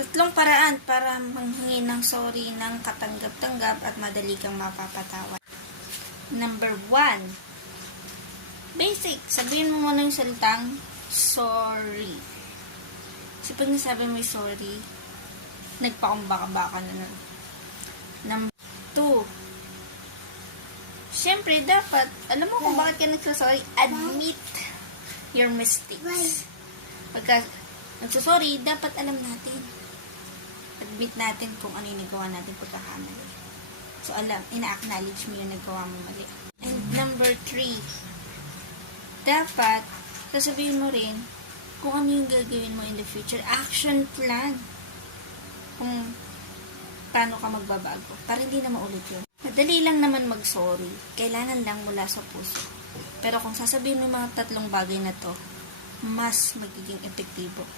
Tatlong paraan para manghingi ng sorry ng katanggap-tanggap at madali kang mapapatawad. Number 1. Basic. Sabihin mo muna yung salitang sorry. Kasi pag nasabi mo yung sorry, nagpakumbaka-baka na nun. Number 2. Siyempre, dapat, alam mo kung bakit ka nagsasorry, admit your mistakes. Pagka nagsasorry, dapat alam natin. Admit natin kung ano yung nagawa natin pagkakamali. So, ina-acknowledge mo yung nagawa mo mali. And number 3, dapat, sasabihin mo rin kung ano yung gagawin mo in the future. Action plan. Kung paano ka magbabago. Para hindi na maulit yun. Madali lang naman mag-sorry. Kailangan lang mula sa puso. Pero kung sasabihin mo yung mga tatlong bagay na to, mas magiging epektibo.